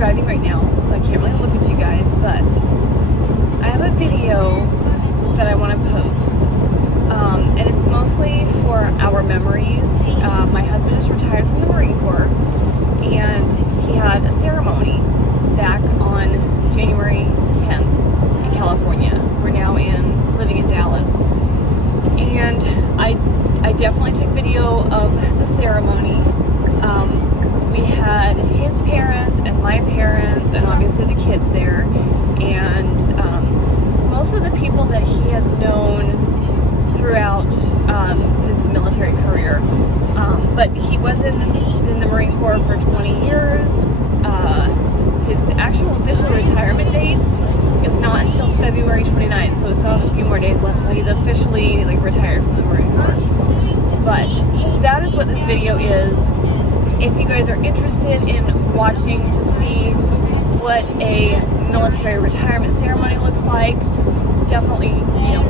driving right now, so I can't really look at you guys, but I have a video that I want to post, and it's mostly for our memories. My husband just retired from the Marine Corps, and he had a ceremony back on January 10th in California. We're now living in Dallas, and I definitely took video of the ceremony. We had his parents and my parents and obviously the kids there, and most of the people that he has known throughout his military career. But he was in the Marine Corps for 20 years. His actual official retirement date is not until February 29th, so it still has a few more days left until he's officially retired from the Marine Corps. But that is what this video is. If you guys are interested in watching to see what a military retirement ceremony looks like, definitely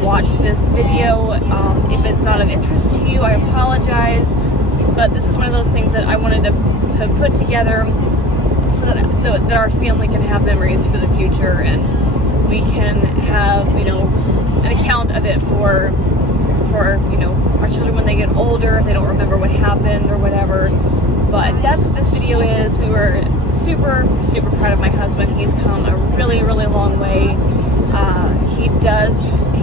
watch this video. If it's not of interest to you, I apologize, but this is one of those things that I wanted to put together so that our family can have memories for the future, and we can have an account of it for our children when they get older, if they don't remember what happened or whatever. But that's what this video is. We were super proud of my husband. He's come a really long way.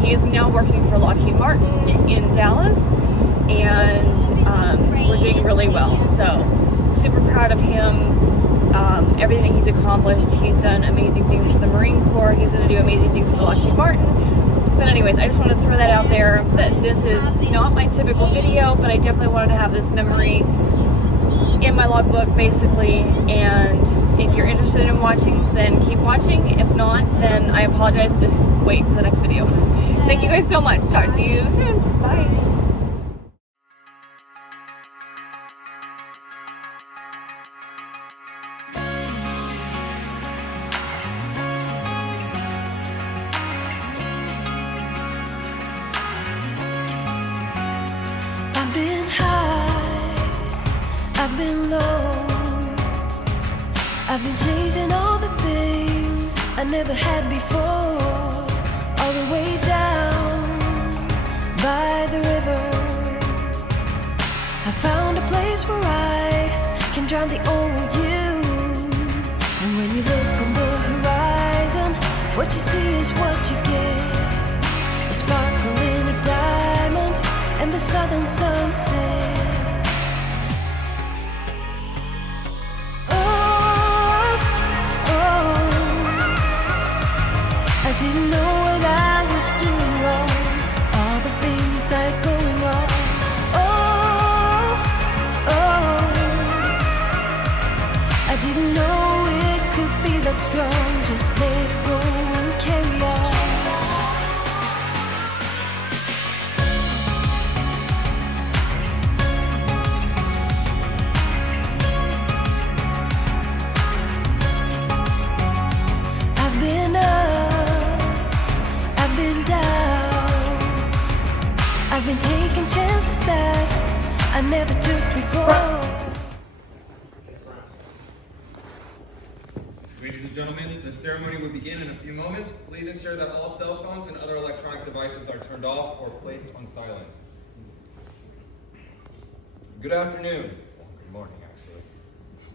He is now working for Lockheed Martin in Dallas, and we're doing really well. So super proud of him. Everything he's accomplished. He's done amazing things for the Marine Corps. He's going to do amazing things for Lockheed Martin. But anyways, I just want to throw that out there, that this is not my typical video, but I definitely wanted to have this memory in my logbook, basically. And if you're interested in watching, then keep watching. If not, then I apologize and just wait for the next video. Thank you guys so much. Talk to you soon. Bye. I've been high, I've been low, I've been chasing all the things I never had before. All the way down by the river, I found a place where I can drown the old you. And when you look on the horizon, what you see is what you get. A sparkle in a diamond and the southern sunset. Oh, I didn't know what I was doing wrong. All the things I had going on. I didn't know it could be that strong. Just let it go and carry on. I've been up, I've been down, I've been taking chances that I never took before. Ladies and gentlemen, the ceremony will begin in a few moments. Please ensure that all cell phones and other electronic devices are turned off or placed on silent. Good afternoon. Good morning, actually.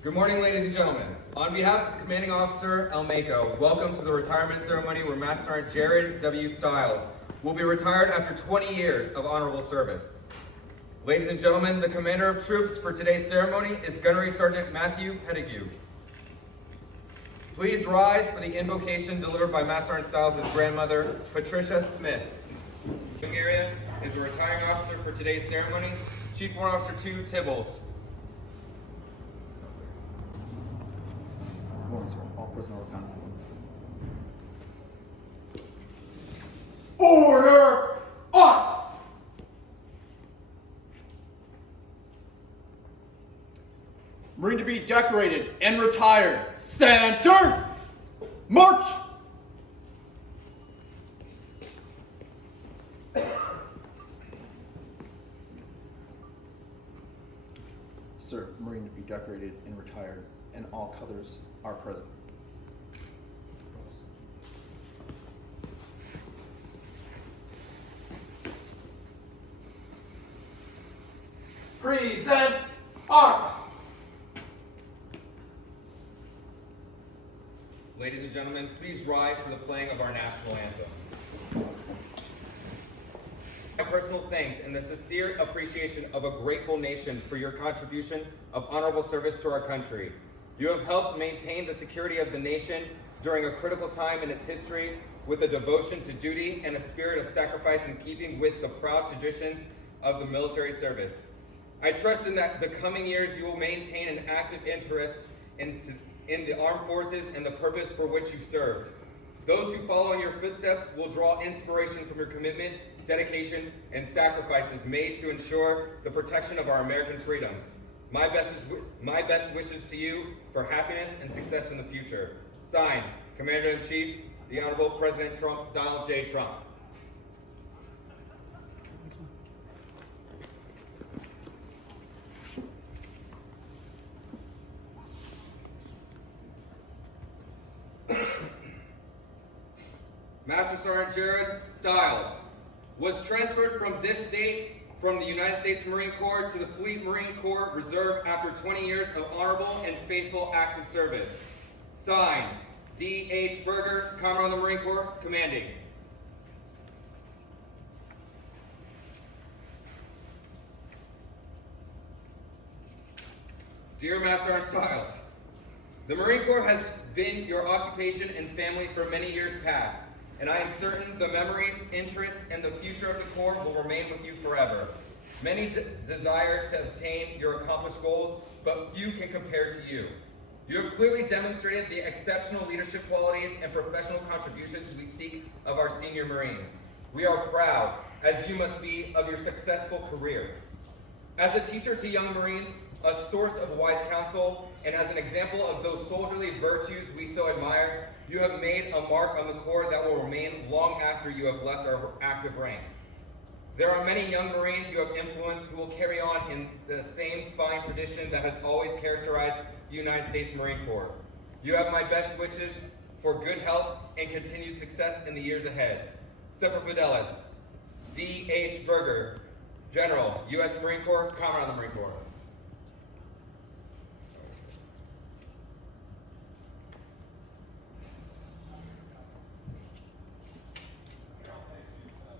Good morning, ladies and gentlemen. On behalf of the Commanding Officer Almaco, welcome to the retirement ceremony where Master Sergeant Jared W. Stiles will be retired after 20 years of honorable service. Ladies and gentlemen, the Commander of Troops for today's ceremony is Gunnery Sergeant Matthew Pettigrew. Please rise for the invocation delivered by Master Sergeant Stiles' grandmother, Patricia Smith. Area is the retiring officer for today's ceremony, Chief Warrant Officer 2 Tibbles. Good morning, sir. All personnel accounted for. Order! March! Marine to be decorated and retired. Center! March! Sir, Marine to be decorated and retired, and all colors are present. Present arms. Ladies and gentlemen, please rise for the playing of our national anthem. My personal thanks and the sincere appreciation of a grateful nation for your contribution of honorable service to our country. You have helped maintain the security of the nation during a critical time in its history with a devotion to duty and a spirit of sacrifice in keeping with the proud traditions of the military service. I trust in that the coming years you will maintain an active interest in the armed forces and the purpose for which you served. Those who follow in your footsteps will draw inspiration from your commitment, dedication, and sacrifices made to ensure the protection of our American freedoms. My best wishes to you for happiness and success in the future. Signed, Commander-in-Chief, the Honorable President Donald J. Trump. Master Sergeant Jared Stiles was transferred from this date from the United States Marine Corps to the Fleet Marine Corps Reserve after 20 years of honorable and faithful active service. Signed, D.H. Berger, Commodore of the Marine Corps, Commanding. Dear Master Sergeant Stiles, the Marine Corps has been your occupation and family for many years past, and I am certain the memories, interests, and the future of the Corps will remain with you forever. Many desire to obtain your accomplished goals, but few can compare to you. You have clearly demonstrated the exceptional leadership qualities and professional contributions we seek of our senior Marines. We are proud, as you must be, of your successful career. As a teacher to young Marines, a source of wise counsel, and as an example of those soldierly virtues we so admire, you have made a mark on the Corps that will remain long after you have left our active ranks. There are many young Marines you have influenced who will carry on in the same fine tradition that has always characterized the United States Marine Corps. You have my best wishes for good health and continued success in the years ahead. Semper Fidelis, D.H. Berger, General, U.S. Marine Corps, Commodore of the Marine Corps.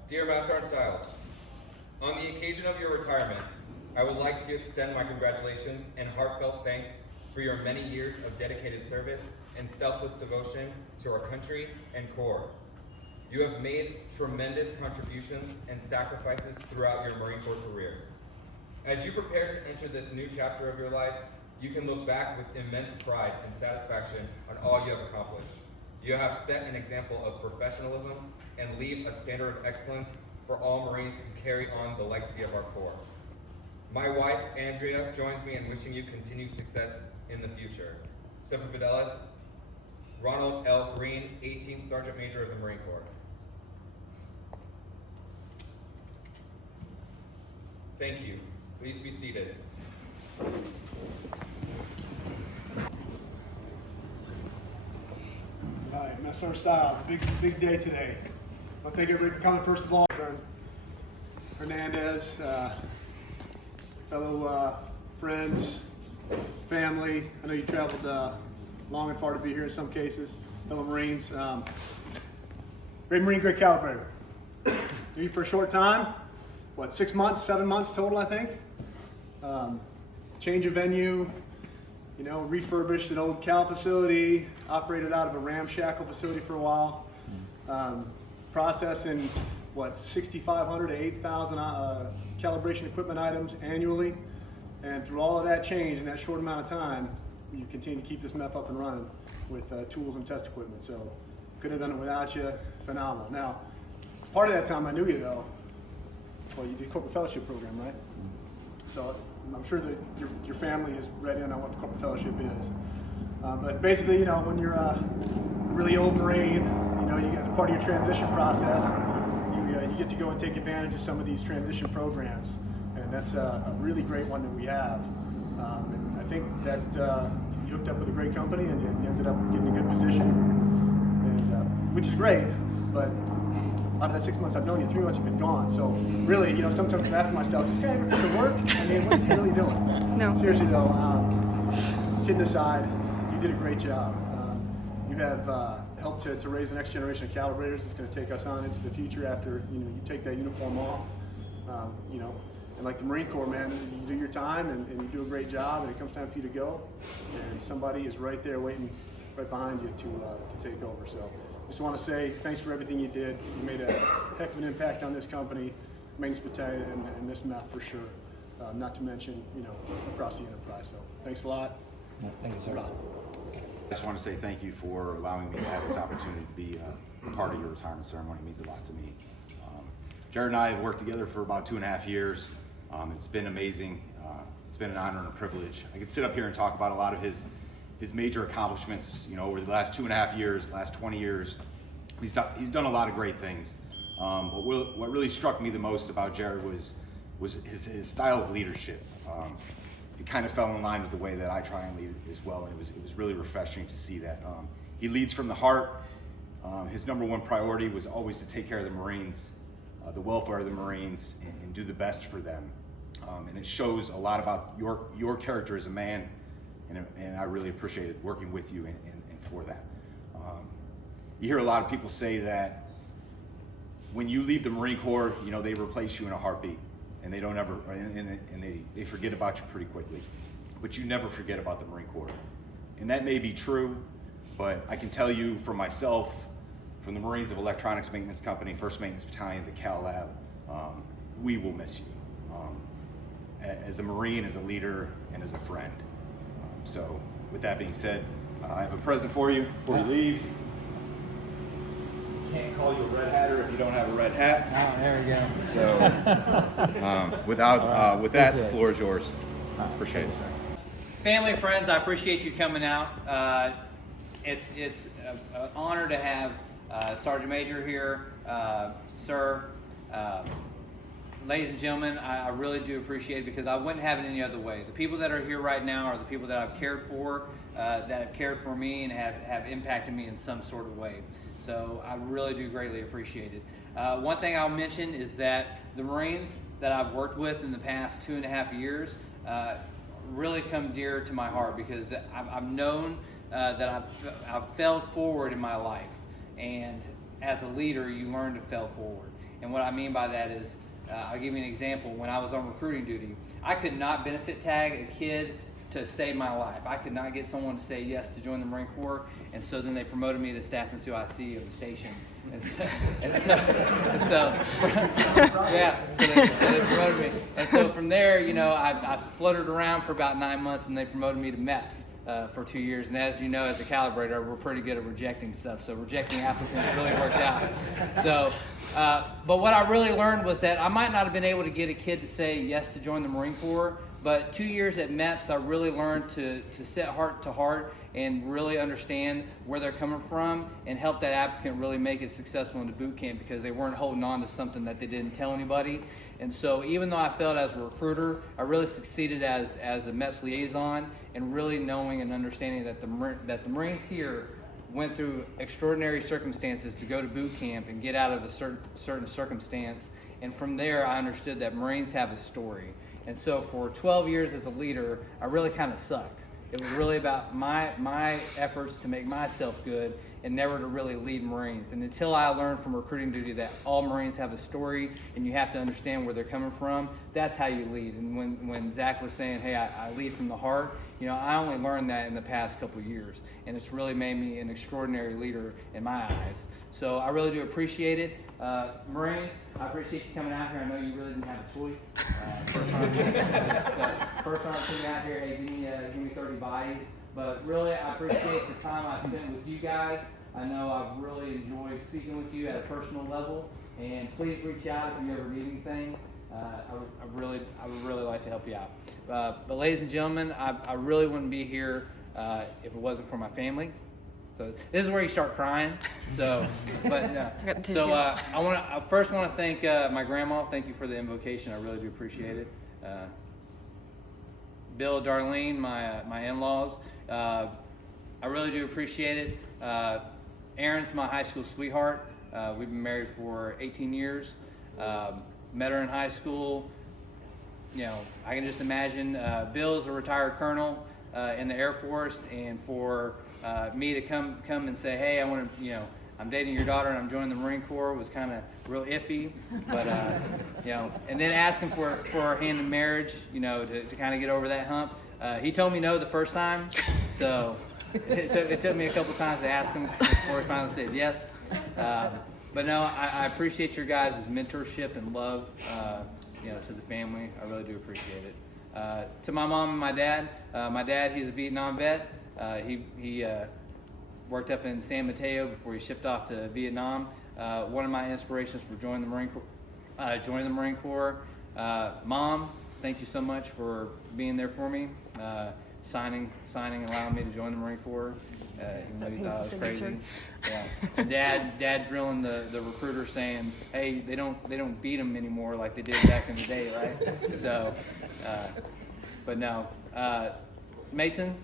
Dear Master Sergeant Stiles, on the occasion of your retirement, I would like to extend my congratulations and heartfelt thanks for your many years of dedicated service and selfless devotion to our country and Corps. You have made tremendous contributions and sacrifices throughout your Marine Corps career. As you prepare to enter this new chapter of your life, you can look back with immense pride and satisfaction on all you have accomplished. You have set an example of professionalism and leave a standard of excellence for all Marines who carry on the legacy of our Corps. My wife, Andrea, joins me in wishing you continued success in the future. Semper Fidelis, Ronald L. Green, 18th Sergeant Major of the Marine Corps. Thank you. Please be seated. All right, Master Sergeant Stiles, big day today. I want to thank everybody for coming. First of all, Hernandez, fellow friends, family. I know you traveled long and far to be here in some cases. Fellow Marines. Great Marine, great calibrator. Knew you for a short time. What, 6 months, 7 months total, I think. Change of venue. You know, refurbished an old cal facility, operated out of a ramshackle facility for a while. Processing, what, 6,500 to 8,000 calibration equipment items annually. And through all of that change in that short amount of time, you continue to keep this MEP up and running with tools and test equipment. So, couldn't have done it without you. Phenomenal. Now, part of that time I knew you though. Well, you did corporate fellowship program, right? So I'm sure that your family is read in on what the corporate fellowship is. But basically, you know, when you're a really old Marine, you know, as part of your transition process, you get to go and take advantage of some of these transition programs. And that's a really great one that we have. And I think that you hooked up with a great company and you ended up getting a good position, and which is great. But out of that 6 months I've known you, 3 months you've been gone. So really, you know, sometimes I ask myself, is this guy ever going to work? I mean, what is he really doing? No. Seriously though, kidding aside, you did a great job. You have helped to raise the next generation of calibrators. It's going to take us on into the future after you take that uniform off. And like the Marine Corps, man, you do your time and you do a great job, and it comes time for you to go, and somebody is right there waiting right behind you to take over. So just want to say thanks for everything you did. You made a heck of an impact on this company, maintenance battalion, and this MEF for sure. Not to mention, across the enterprise. So thanks a lot. Yeah, thank you, sir. I just want to say thank you for allowing me to have this opportunity to be a part of your retirement ceremony. It means a lot to me. Jared and I have worked together for about 2.5 years. It's been amazing. It's been an honor and a privilege. I could sit up here and talk about a lot of his major accomplishments, over the last 2.5 years, last 20 years. He's done a lot of great things. What really struck me the most about Jared was his style of leadership. It kind of fell in line with the way that I try and lead as well, and it was really refreshing to see that. He leads from the heart. His number one priority was always to take care of the Marines, the welfare of the Marines, and do the best for them. And it shows a lot about your character as a man, and I really appreciated working with you and for that. You hear a lot of people say that when you leave the Marine Corps, they replace you in a heartbeat, and they don't ever, and they forget about you pretty quickly. But you never forget about the Marine Corps. And that may be true, but I can tell you from myself, from the Marines of Electronics Maintenance Company, 1st Maintenance Battalion, the Cal Lab, we will miss you. As a Marine, as a leader, and as a friend. So with that being said, I have a present for you before you leave. Can't call you a red hatter if you don't have a red hat. Oh, there we go. So with that, the floor is yours. Appreciate it. Family, friends, I appreciate you coming out. It's an honor to have Sergeant Major here, sir. Ladies and gentlemen, I really do appreciate it because I wouldn't have it any other way. The people that are here right now are the people that I've cared for, that have cared for me and have impacted me in some sort of way. So I really do greatly appreciate it. One thing I'll mention is that the Marines that I've worked with in the past 2.5 years really come dear to my heart because I've known that I've failed forward in my life. And as a leader, you learn to fail forward. And what I mean by that is, I'll give you an example. When I was on recruiting duty, I could not benefit tag a kid to save my life. I could not get someone to say yes to join the Marine Corps, and so then they promoted me to staff and IC of the station. So they promoted me. And so from there, I fluttered around for about 9 months, and they promoted me to MEPS for 2 years. And as you know, as a calibrator, we're pretty good at rejecting stuff. So rejecting applicants really worked out. So, but what I really learned was that I might not have been able to get a kid to say yes to join the Marine Corps, but 2 years at MEPS, I really learned to set heart to heart and really understand where they're coming from and help that applicant really make it successful into boot camp because they weren't holding on to something that they didn't tell anybody. And so even though I failed as a recruiter, I really succeeded as a MEPS liaison and really knowing and understanding that the Marines here went through extraordinary circumstances to go to boot camp and get out of a certain circumstance. And from there, I understood that Marines have a story. And so for 12 years as a leader, I really kind of sucked. It was really about my efforts to make myself good and never to really lead Marines. And until I learned from recruiting duty that all Marines have a story and you have to understand where they're coming from, that's how you lead. And when Zach was saying, hey, I lead from the heart, I only learned that in the past couple of years. And it's really made me an extraordinary leader in my eyes. So I really do appreciate it. Marines, I appreciate you coming out here. I know you really didn't have a choice. First time coming out here, hey, give me 30 bodies. But really, I appreciate the time I've spent with you guys. I know I've really enjoyed speaking with you at a personal level. And please reach out if you ever need anything. I would really like to help you out. But ladies and gentlemen, I really wouldn't be here if it wasn't for my family. So this is where you start crying. So, but no. So I first want to thank my grandma. Thank you for the invocation. I really do appreciate it. Bill, Darlene, my in-laws. I really do appreciate it. Erin's my high school sweetheart. We've been married for 18 years. Met her in high school. You know, I can just imagine Bill's a retired colonel in the Air Force, and for me to come and say, hey, I want to, you know, I'm dating your daughter and I'm joining the Marine Corps was kind of real iffy, but you know, and then asking for her hand in marriage, you know, to kind of get over that hump. He told me no the first time, so it took me a couple times to ask him before he finally said yes. But no, I appreciate your guys' mentorship and love, you know, to the family. I really do appreciate it. To my mom and my dad, he's a Vietnam vet. He worked up in San Mateo before he shipped off to Vietnam. One of my inspirations for joining the Marine Corps. Mom, thank you so much for being there for me, signing, allowing me to join the Marine Corps. Even though you thought I was crazy. Yeah. And Dad drilling the recruiter saying, hey, they don't beat them anymore like they did back in the day, right? So, but no, Mason,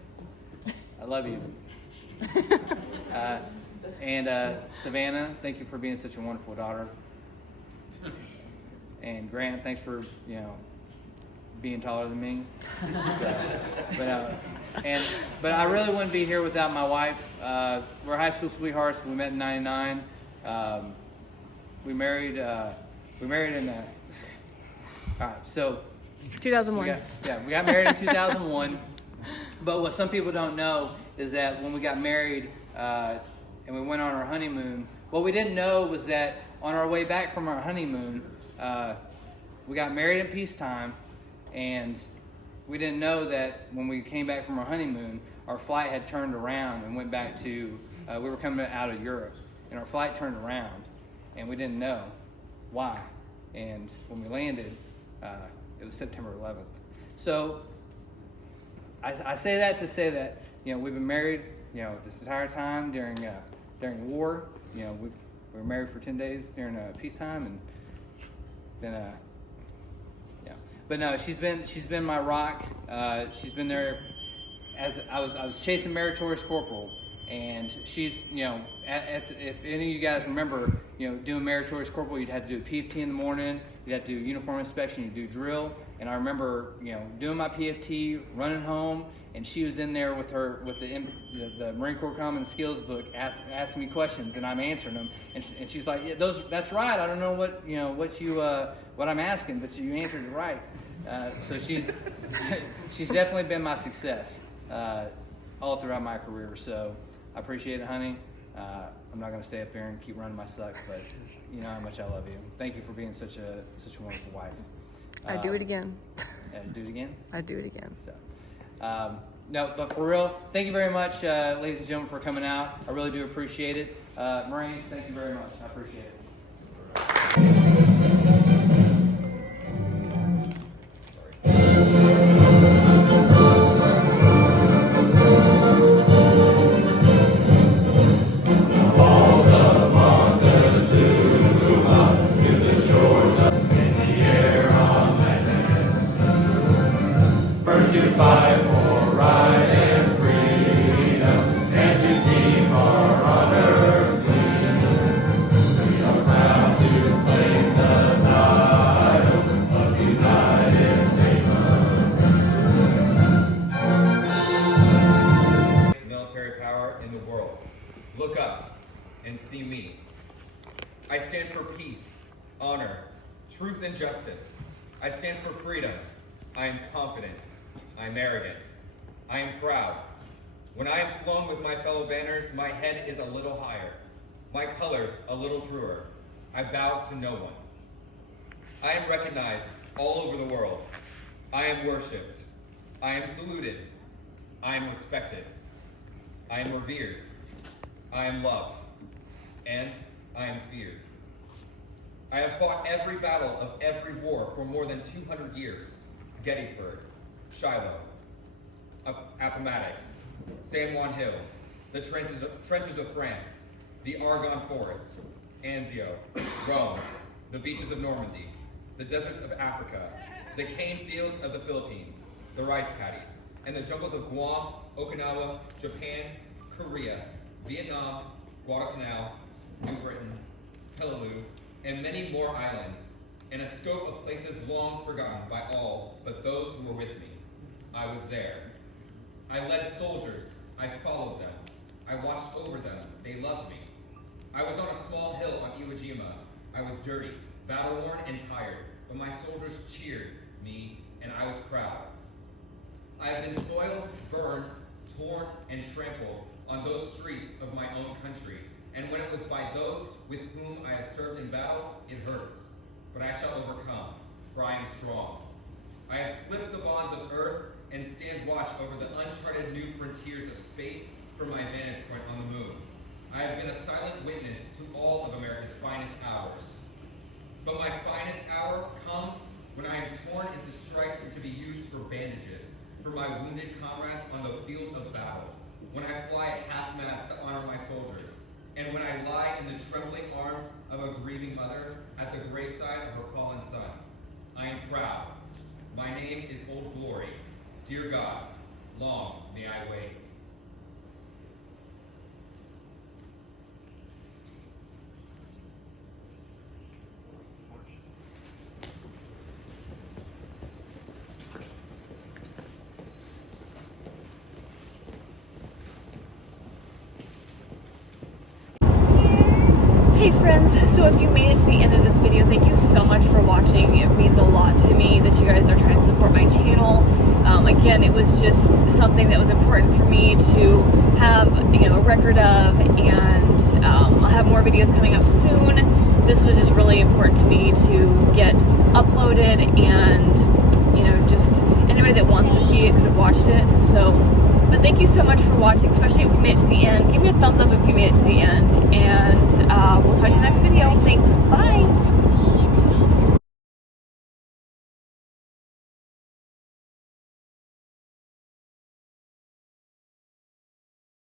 I love you. And Savannah, thank you for being such a wonderful daughter. And Grant, thanks for, you know, being taller than me. So, but I really wouldn't be here without my wife. We're high school sweethearts. We met in '99. We married in the. All right, so 2001. We got married in 2001. But what some people don't know is that when we got married and we went on our honeymoon, what we didn't know was that on our way back from our honeymoon, we got married in peacetime, and we didn't know that when we came back from our honeymoon, our flight had turned around and went back to, we were coming out of Europe, and our flight turned around, and we didn't know why. And when we landed, it was September 11th. So I say that to say that, you know, we've been married, you know, this entire time during war. You know, we were married for 10 days during peacetime, and then yeah. But no, she's been my rock. She's been there as I was chasing Meritorious Corporal, and she's, you know, if any of you guys remember, you know, doing Meritorious Corporal, you'd have to do a PFT in the morning, you'd have to do uniform inspection, you'd do drill. And I remember, you know, doing my PFT, running home, and she was in there with the Marine Corps Common Skills book, asking me questions, and I'm answering them. And she's like, "Yeah, that's right. I don't know what I'm asking, but you answered it right." So she's definitely been my success all throughout my career. So I appreciate it, honey. I'm not gonna stay up here and keep running my suck, but you know how much I love you. Thank you for being such a wonderful wife. I'd do it again. Do it again? I'd do it again. So, no, but for real, thank you very much, ladies and gentlemen, for coming out. I really do appreciate it. Marines, thank you very much. I appreciate it. To fight for right and freedom, and to keep our honor clean. We are proud to claim the title of United States. Military power in the world. Look up and see me. I stand for peace, honor, truth, and justice. I stand for freedom. I am confident. I am arrogant. I am proud. When I am flown with my fellow banners, my head is a little higher, my colors a little truer. I bow to no one. I am recognized all over the world. I am worshipped. I am saluted. I am respected. I am revered. I am loved. And I am feared. I have fought every battle of every war for more than 200 years. Gettysburg, Shiloh, Appomattox, San Juan Hill, the trenches of France, the Argonne Forest, Anzio, Rome, the beaches of Normandy, the deserts of Africa, the cane fields of the Philippines, the rice paddies, and the jungles of Guam, Okinawa, Japan, Korea, Vietnam, Guadalcanal, New Britain, Peleliu, and many more islands, and a scope of places long forgotten by all but those who were with me. I was there. I led soldiers. I followed them. I watched over them. They loved me. I was on a small hill on Iwo Jima. I was dirty, battle-worn, and tired, but my soldiers cheered me, and I was proud. I have been soiled, burned, torn, and trampled on those streets of my own country, and when it was by those with whom I have served in battle, it hurts. But I shall overcome, for I am strong. I have slipped the bonds of earth and stand watch over the uncharted new frontiers of space from my vantage point on the moon. I have been a silent witness to all of America's finest hours. But my finest hour comes when I am torn into stripes to be used for bandages, for my wounded comrades on the field of battle, when I fly at half-mast to honor my soldiers, and when I lie in the trembling arms of a grieving mother at the graveside of her fallen son. I am proud. My name is Old Glory. Dear God, long may I wait. Hey friends, so if you made it to the end of this video, thank you so much for watching. It means a lot to me that you guys are trying to support my channel. Again, it was just something that was important for me to have, a record of, and I'll have more videos coming up soon. This was just really important to me to get uploaded, and just anybody that wants to see it could have watched it. But thank you so much for watching, especially if you made it to the end. Give me a thumbs up if you made it to the end, and we'll talk to you next video.